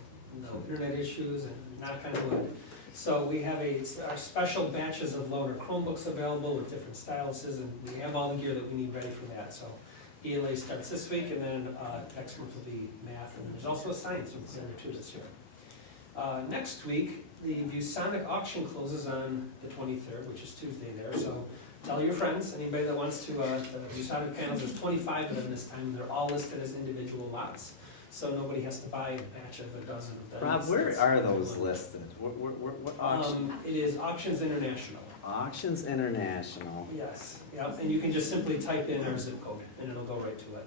no internet issues and knock on wood. So we have our special batches of loaner Chromebooks available with different styluses, and we have all the gear that we need ready for that. So ELA starts this week, and then next month will be math, and then there's also a science one there too this year. Next week, the ViewSonic auction closes on the 23rd, which is Tuesday there, so tell your friends, anybody that wants to, the ViewSonic panels, there's 25 of them this time, they're all listed as individual lots, so nobody has to buy a batch of a dozen of them. Rob, where It's are those listed? What auction? It is Auctions International. Auctions International. Yes, yep, and you can just simply type in our zip code, and it'll go right to it.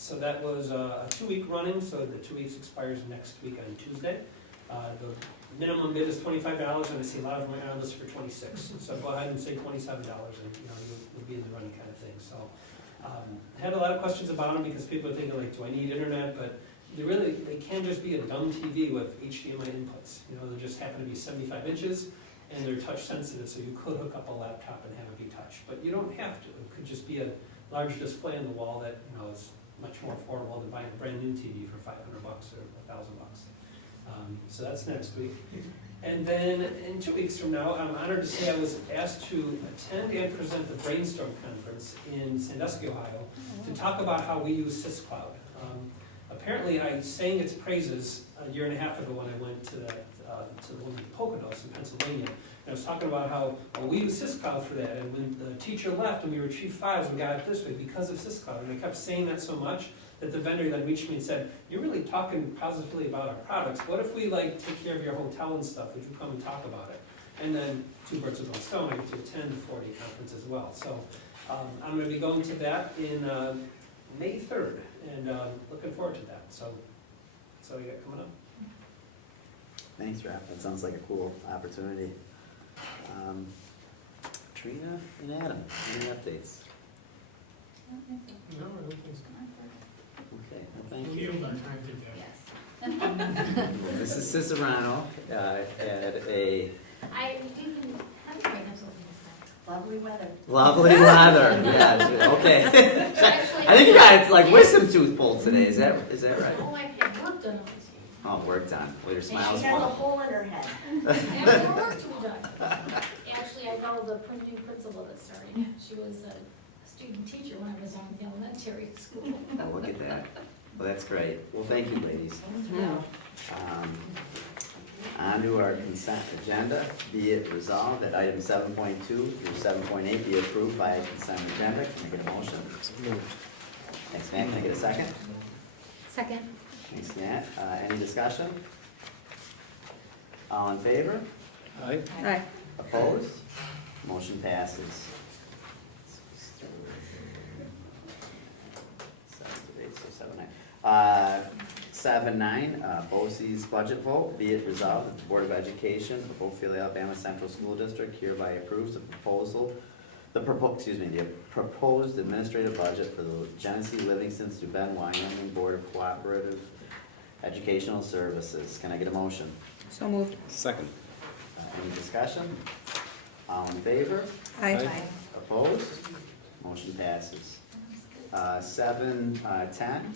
So that was a 2-week running, so the 2 weeks expires next week on Tuesday. The minimum bid is $25, and I see a lot of them are on listed for $26. So go ahead and say $27, and you'll be in the running kind of thing. So I had a lot of questions about them because people are thinking like, do I need internet? But they can just be a dumb TV with HDMI inputs. They just happen to be 75 inches, and they're touch sensitive, so you could hook up a laptop and have it be touch. But you don't have to. It could just be a large display on the wall that is much more affordable than buying a brand new TV for $500 or $1,000. So that's next week. And then in 2 weeks from now, I'm honored to say I was asked to attend and present the Brainstorm Conference in Sandusky, Ohio, to talk about how we use SysCloud. Apparently, I sang its praises a year and a half ago when I went to the one in Poconos in Pennsylvania. And I was talking about how we use SysCloud for that, and when the teacher left and we retrieved files, we got it this way because of SysCloud. And I kept saying that so much that the vendor then reached me and said, "You're really talking positively about our products. What if we take care of your hotel and stuff? Would you come and talk about it?" And then 2 birds with one stone, I get to attend the 4-day conference as well. So I'm going to be going to that in May 3rd, and looking forward to that. So that's all you got coming up. Thanks, Raph. That sounds like a cool opportunity. Trina and Adam, any updates? No, I don't think so. Okay, well, thank you. Yes. Mrs. Cicerano had a How do you bring up something this Lovely weather. lovely weather. Yeah, okay. Actually, I think you got wisdom tooth pulled today. Is that right? Oh, I had work done on this. Oh, work done. Well, your And smile's she has a wonderful. hole in her head. I have more work to be done. Actually, I know the new principal that's starting. She was a student teacher when I was on the elementary school. Oh, look at that. Well, that's great. Well, thank you, ladies. On to our consent agenda. Be it resolved that items 7.2 through 7.8 be approved by consent agenda. Can I get a motion? So moved. Thanks, Nat. Can I get a second? Second. Thanks, Nat. Any discussion? All in favor? Aye. Aye. Opposed? Motion passes. 7-9, BOCES budget vote. Be it resolved that the Board of Education of Oakfield-Alabama Central School District hereby approves the proposed administrative budget for the Genesee Livingston Steuben Wyoming Board of Cooperative Educational Services. Can I get a motion? So moved. Second. Any discussion? All in favor? Aye. Opposed? Motion passes. 7-10,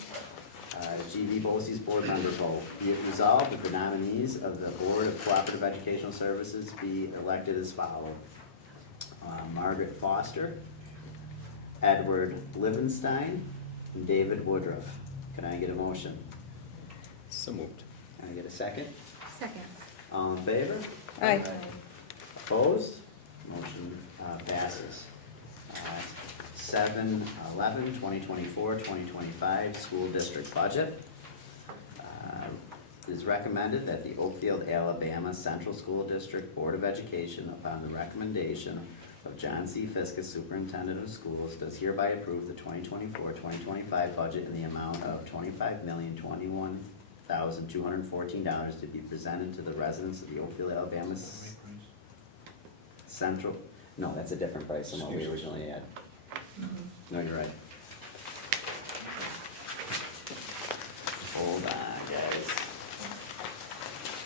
GV BOCES board member vote. Be it resolved that the nominees of the Board of Cooperative Educational Services be elected as follows. Margaret Foster, Edward Livenstein, and David Woodruff. Can I get a motion? So moved. Can I get a second? Second. All in favor? Aye. Opposed? Motion passes. 7-11, 2024-2025 school district budget. It is recommended that the Oakfield-Alabama Central School District Board of Education, upon the recommendation of John C. Fiskus, Superintendent of Schools, does hereby approve the 2024-2025 budget in the amount of $25,021,214 to be presented to the residents of the Oakfield-Alabama Central. No, that's a different price than what we originally had. No, you're right. Hold on, guys.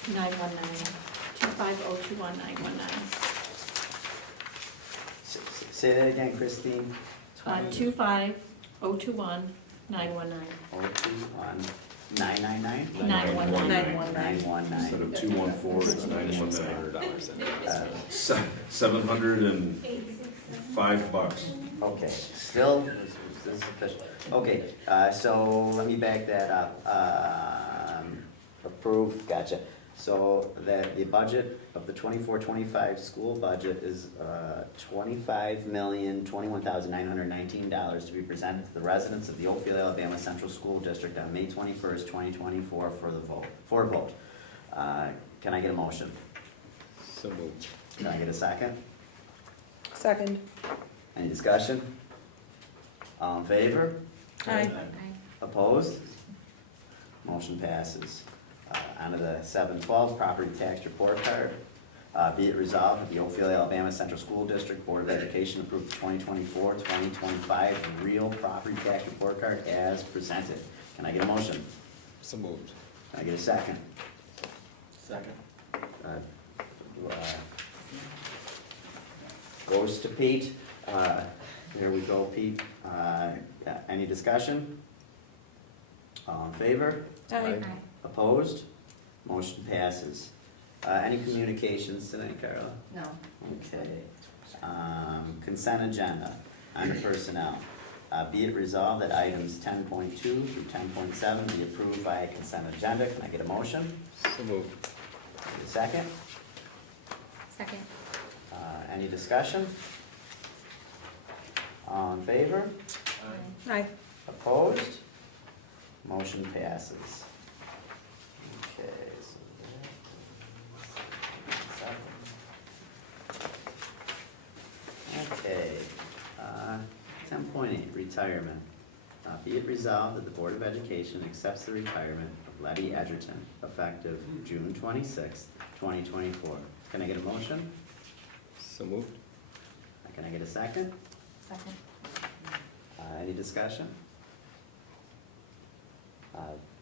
919-25021-919. Say that again, Christine. 25021-919. 999? 919. Instead of 214, it's 919. $700. $705. Okay, still this is official. Okay, so let me back that up. Approved, gotcha. So that the budget of the 24-25 school budget is $25,021,919 to be presented to the residents of the Oakfield-Alabama Central School District on May 21st, 2024 for a vote. Can I get a motion? So moved. Can I get a second? Second. Any discussion? All in favor? Aye. Opposed? Motion passes. On to the 712 property tax report card. Be it resolved that the Oakfield-Alabama Central School District Board of Education approved the 2024-2025 real property tax report card as presented. Can I get a motion? So moved. Can I get a second? Second. Goes to Pete. There we go, Pete. Yeah, any discussion? All in favor? Aye. Opposed? Motion passes. Any communications tonight, Carla? No. Okay. Consent agenda, under personnel. Be it resolved that items 10.2 through 10.7 be approved by a consent agenda. Can I get a motion? So moved. Get a second? Second. Any discussion? All in favor? Aye. Opposed? Motion passes. Okay, so that. Okay, 10.8, retirement. Be it resolved that the Board of Education accepts the retirement of Letty Edgerton effective June 26th, 2024. Can I get a motion? So moved. Can I get a second? Second. Any discussion?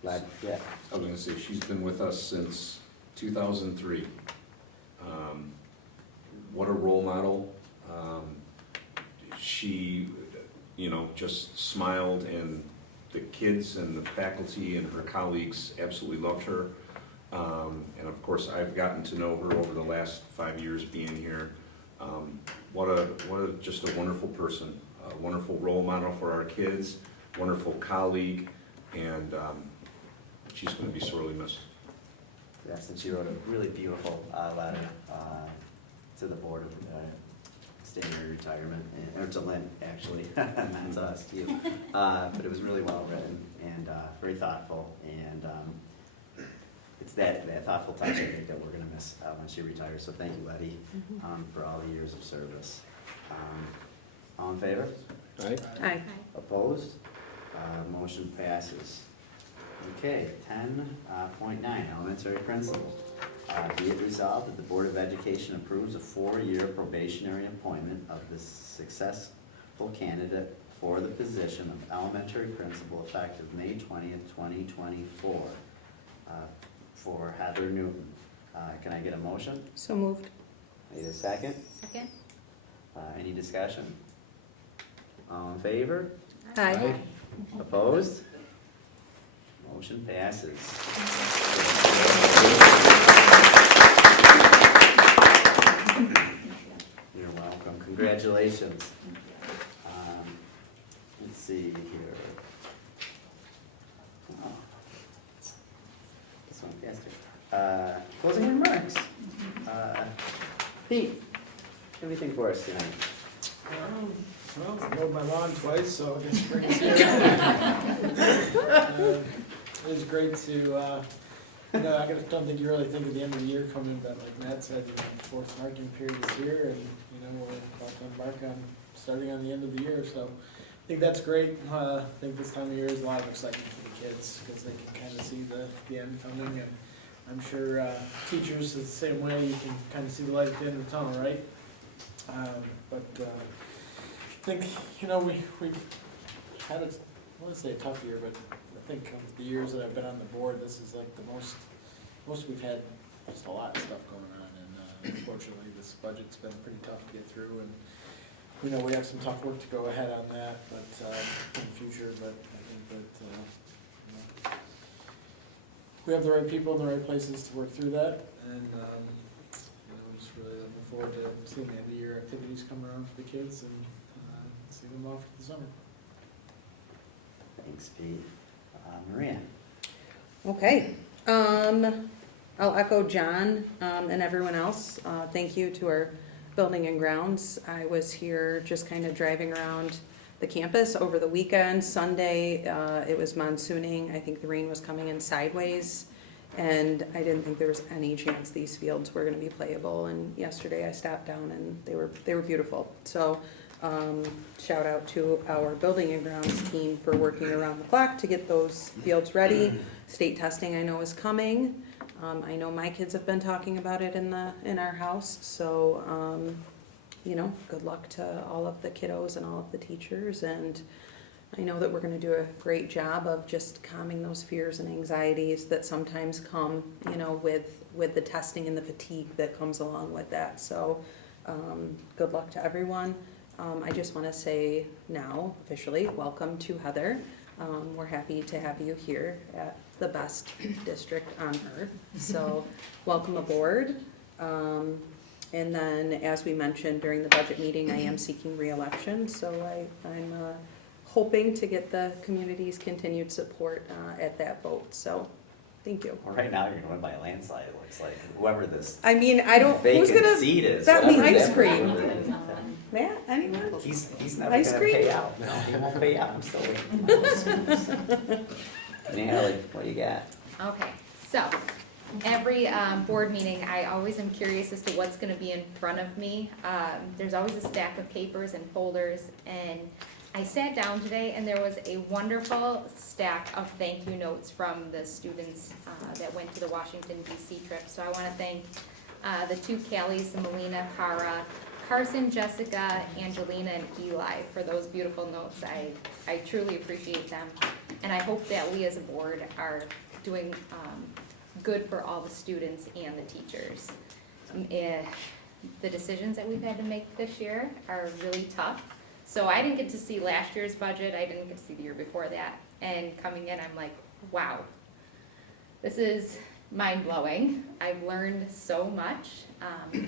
Yeah. I was gonna say, she's been with us since 2003. What a role model. She, just smiled, and the kids and the faculty and her colleagues absolutely loved her. And of course, I've gotten to know her over the last 5 years being here. Just a wonderful person, a wonderful role model for our kids, wonderful colleague, and she's going to be sorely missed. Yes, and she wrote a really beautiful letter to the board of extending her retirement, or to Lynn, actually, not to us, to you. But it was really well written and very thoughtful, and it's that thoughtful touch, I think, that we're going to miss when she retires. So thank you, Letty, for all the years of service. All in favor? Aye. Aye. Opposed? Motion passes. Okay, 10.9, elementary principal. Be it resolved that the Board of Education approves a 4-year probationary appointment of the successful candidate for the position of elementary principal effective May 20th, 2024, for Heather Newton. Can I get a motion? So moved. Need a second? Second. Any discussion? All in favor? Aye. Opposed? Motion passes. You're welcome. Congratulations. Let's see here. Oh, this one faster. Closing remarks. Pete, anything for us tonight? Well, I mowed my lawn twice, so I guess spring is here. It was great to, don't think you really think of the end of the year coming, but like Matt said, the fourth marking period is here, and, we're about to embark on starting on the end of the year, so I think that's great. I think this time of year is a lot of excitement for the kids, because they can kind of see the end coming, and I'm sure teachers, the same way, you can kind of see the light at the end of the tunnel, right? I think, we've had I want to say a tough year, but I think of the years that I've been on the board, this is like the most we've had just a lot of stuff going on, and unfortunately, this budget's been pretty tough to get through, and we know we have some tough work to go ahead on that, but in the future, but I think that we have the right people in the right places to work through that, and just really looking forward to seeing the end of year activities come around for the kids and see them off for the summer. Thanks, Pete. Maria? Okay, I'll echo John, and everyone else. Thank you to our building and grounds. I was here just kind of driving around the campus over the weekend. Sunday, it was monsooning. I think the rain was coming in sideways, and I didn't think there was any chance these fields were gonna be playable. And yesterday I stopped down and they were beautiful. So, shout out to our building and grounds team for working around the clock to get those fields ready. State testing I know is coming. I know my kids have been talking about it in our house, so, you know, good luck to all of the kiddos and all of the teachers, and I know that we're gonna do a great job of just calming those fears and anxieties that sometimes come, you know, with the testing and the fatigue that comes along with that, so, good luck to everyone. I just wanna say now, officially, welcome to Heather. We're happy to have you here at the best district on earth, so welcome aboard. And then, as we mentioned during the budget meeting, I am seeking re-election, so I'm hoping to get the community's continued support at that vote, so thank you. Well, right now, you're gonna win by a landslide, it looks like, whoever this I mean, I don't, who's vacant gonna seat is. bet me whatever ice that cream? is. Matt, anyone? He's never Ice gonna cream? pay out, no, he won't pay out, I'm still waiting. Natalie, what do you got? Okay, so, every board meeting, I always am curious as to what's gonna be in front of me. There's always a stack of papers and folders, and I sat down today and there was a wonderful stack of thank you notes from the students that went to the Washington DC trip. So I wanna thank the two Callies, Melina, Cara, Carson, Jessica, Angelina, and Eli for those beautiful notes. I truly appreciate them. And I hope that we as a board are doing good for all the students and the teachers. The decisions that we've had to make this year are really tough. So I didn't get to see last year's budget, I didn't get to see the year before that. And coming in, I'm like, wow, this is mind-blowing. I've learned so much.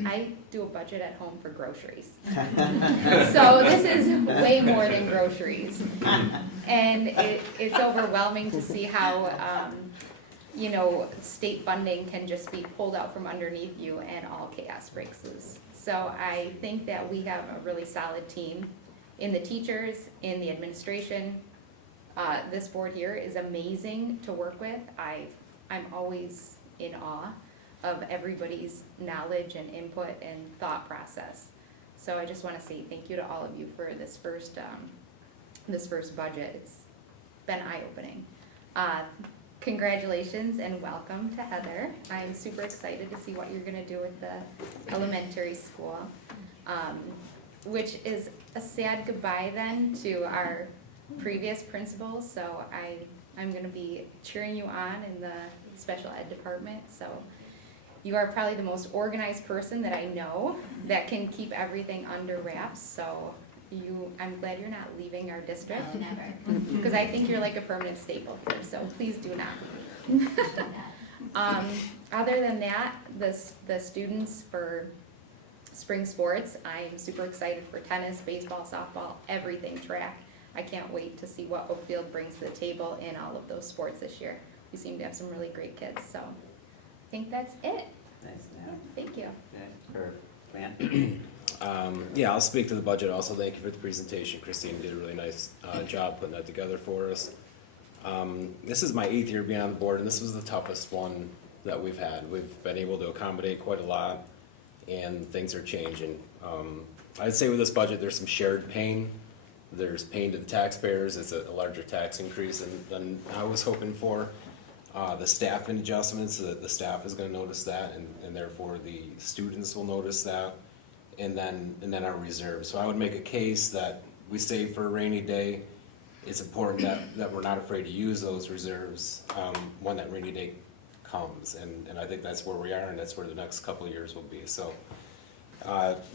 I do a budget at home for groceries. So this is way more than groceries. And it's overwhelming to see how, you know, state funding can just be pulled out from underneath you and all chaos breaks loose. So I think that we have a really solid team in the teachers, in the administration. This board here is amazing to work with. I'm always in awe of everybody's knowledge and input and thought process. So I just want to say thank you to all of you for this first budget. It's been eye-opening. Congratulations and welcome to Heather. I'm super excited to see what you're going to do with the elementary school, which is a sad goodbye then to our previous principals. So I'm going to be cheering you on in the special ed department. So you are probably the most organized person that I know that can keep everything under wraps. So I'm glad you're not leaving our district. No, never. Because I think you're like a permanent staple here, so please do not. Other than that, the students for spring sports, I'm super excited for tennis, baseball, softball, everything, track. I can't wait to see what Oakfield brings to the table in all of those sports this year. We seem to have some really great kids, so I think that's it. Nice, Yeah, thank you. For Grant? Yeah, I'll speak to the budget also. Thank you for the presentation. Christine did a really nice job putting that together for us. This is my 8th year being on the board, and this was the toughest one that we've had. We've been able to accommodate quite a lot, and things are changing. I'd say with this budget, there's some shared pain. There's pain to the taxpayers. It's a larger tax increase than I was hoping for. The staffing adjustments, the staff is going to notice that, and therefore the students will notice that, and then our reserves. So I would make a case that we save for a rainy day. It's important that we're not afraid to use those reserves when that rainy day comes, and I think that's where we are, and that's where the next couple of years will be. So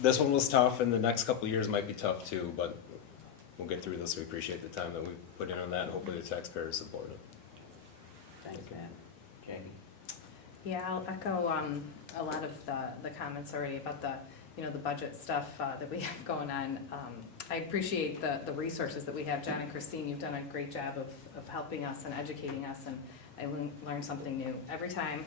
this one was tough, and the next couple of years might be tough too, but we'll get through this. We appreciate the time that we put in on that, and hopefully the taxpayers support it. Thanks, Grant. Jamie? Yeah, I'll echo a lot of the comments already about the budget stuff that we have going on. I appreciate the resources that we have. John and Christine, you've done a great job of helping us and educating us, and I learn something new every time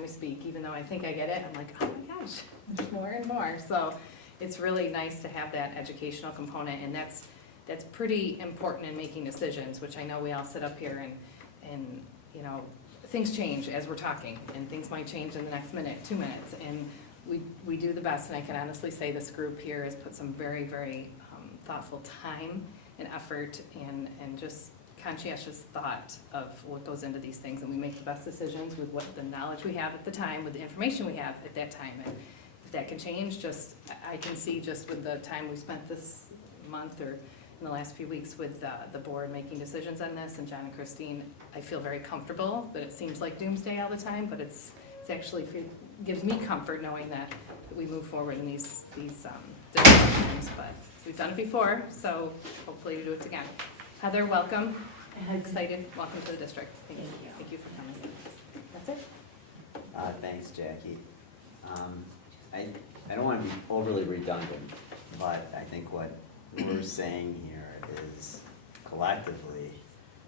we speak. Even though I think I get it, I'm like, oh my gosh, there's more and more. So it's really nice to have that educational component, and that's pretty important in making decisions, which I know we all sit up here and you know, things change as we're talking, and things might change in the next minute, 2 minutes, and we do the best, and I can honestly say this group here has put some very, very thoughtful time and effort and just conscientious thought of what goes into these things, and we make the best decisions with what the knowledge we have at the time, with the information we have at that time, and if that can change, just, I can see just with the time we spent this month or in the last few weeks with the board making decisions on this, and John and Christine, I feel very comfortable, but it seems like doomsday all the time, but it's actually gives me comfort knowing that we move forward in these times, but we've done it before, so hopefully we do it again. Heather, welcome. Excited. Welcome to the district. Thank you. Thank you for coming. That's it. Thanks, Jackie. I don't want to be overly redundant, but I think what we're saying here is collectively,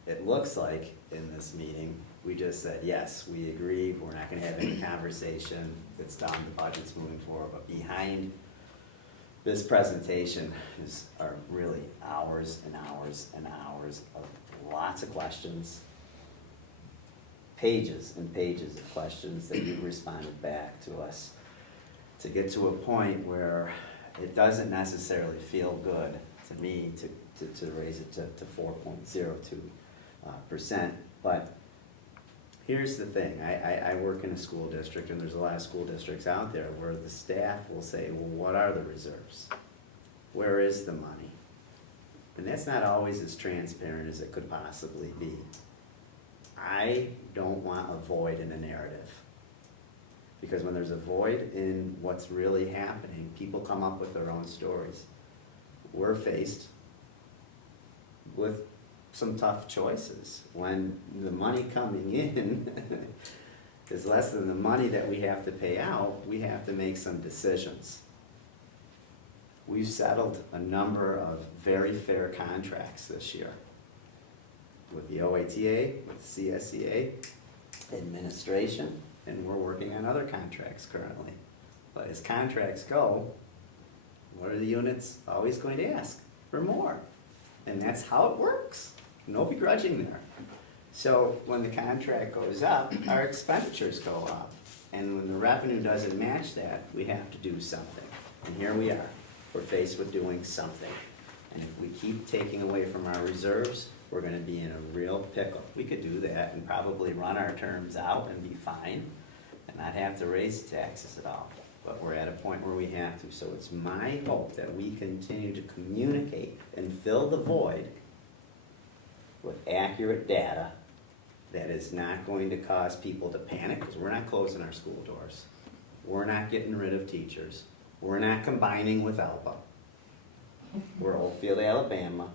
it looks like in this meeting, we just said, yes, we agree, we're not going to have any conversation, it's done, the budget's moving forward, but behind this presentation are really hours and hours and hours of lots of questions, pages and pages of questions that you've responded back to us to get to a point where it doesn't necessarily feel good to me to raise it to 4.02%. But here's the thing, I work in a school district, and there's a lot of school districts out there where the staff will say, well, what are the reserves? Where is the money? And that's not always as transparent as it could possibly be. I don't want a void in a narrative. Because when there's a void in what's really happening, people come up with their own stories. We're faced with some tough choices. When the money coming in is less than the money that we have to pay out, we have to make some decisions. We've settled a number of very fair contracts this year with the OATA, with the CSCA, administration, and we're working on other contracts currently. But as contracts go, what are the units always going to ask? For more. And that's how it works. No begrudging there. So when the contract goes up, our expenditures go up. And when the revenue doesn't match that, we have to do something. And here we are. We're faced with doing something. And if we keep taking away from our reserves, we're gonna be in a real pickle. We could do that and probably run our terms out and be fine and not have to raise taxes at all. But we're at a point where we have to. So it's my hope that we continue to communicate and fill the void with accurate data that is not going to cause people to panic, because we're not closing our school doors. We're not getting rid of teachers. We're not combining with Alba. We're Oakfield-Alabama,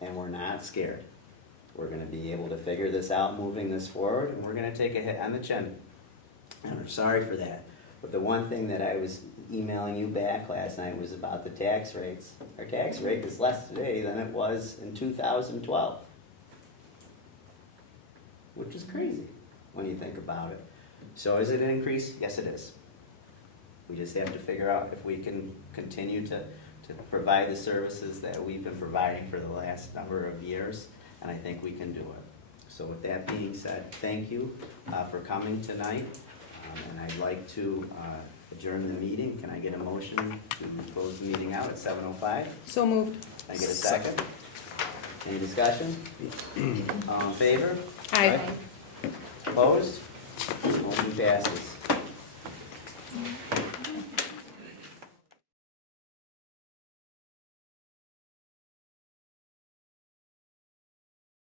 and we're not scared. We're gonna be able to figure this out moving this forward, and we're gonna take a hit on the chin. And we're sorry for that. But the one thing that I was emailing you back last night was about the tax rates. Our tax rate is less today than it was in 2012. Which is crazy when you think about it. So is it an increase? Yes, it is. We just have to figure out if we can continue to provide the services that we've been providing for the last number of years, and I think we can do it. So with that being said, thank you for coming tonight, and I'd like to adjourn the meeting. Can I get a motion to close the meeting out at 7:05? So moved. Can I get a second? Any discussion? All in favor? Aye. Opposed? Motion passes.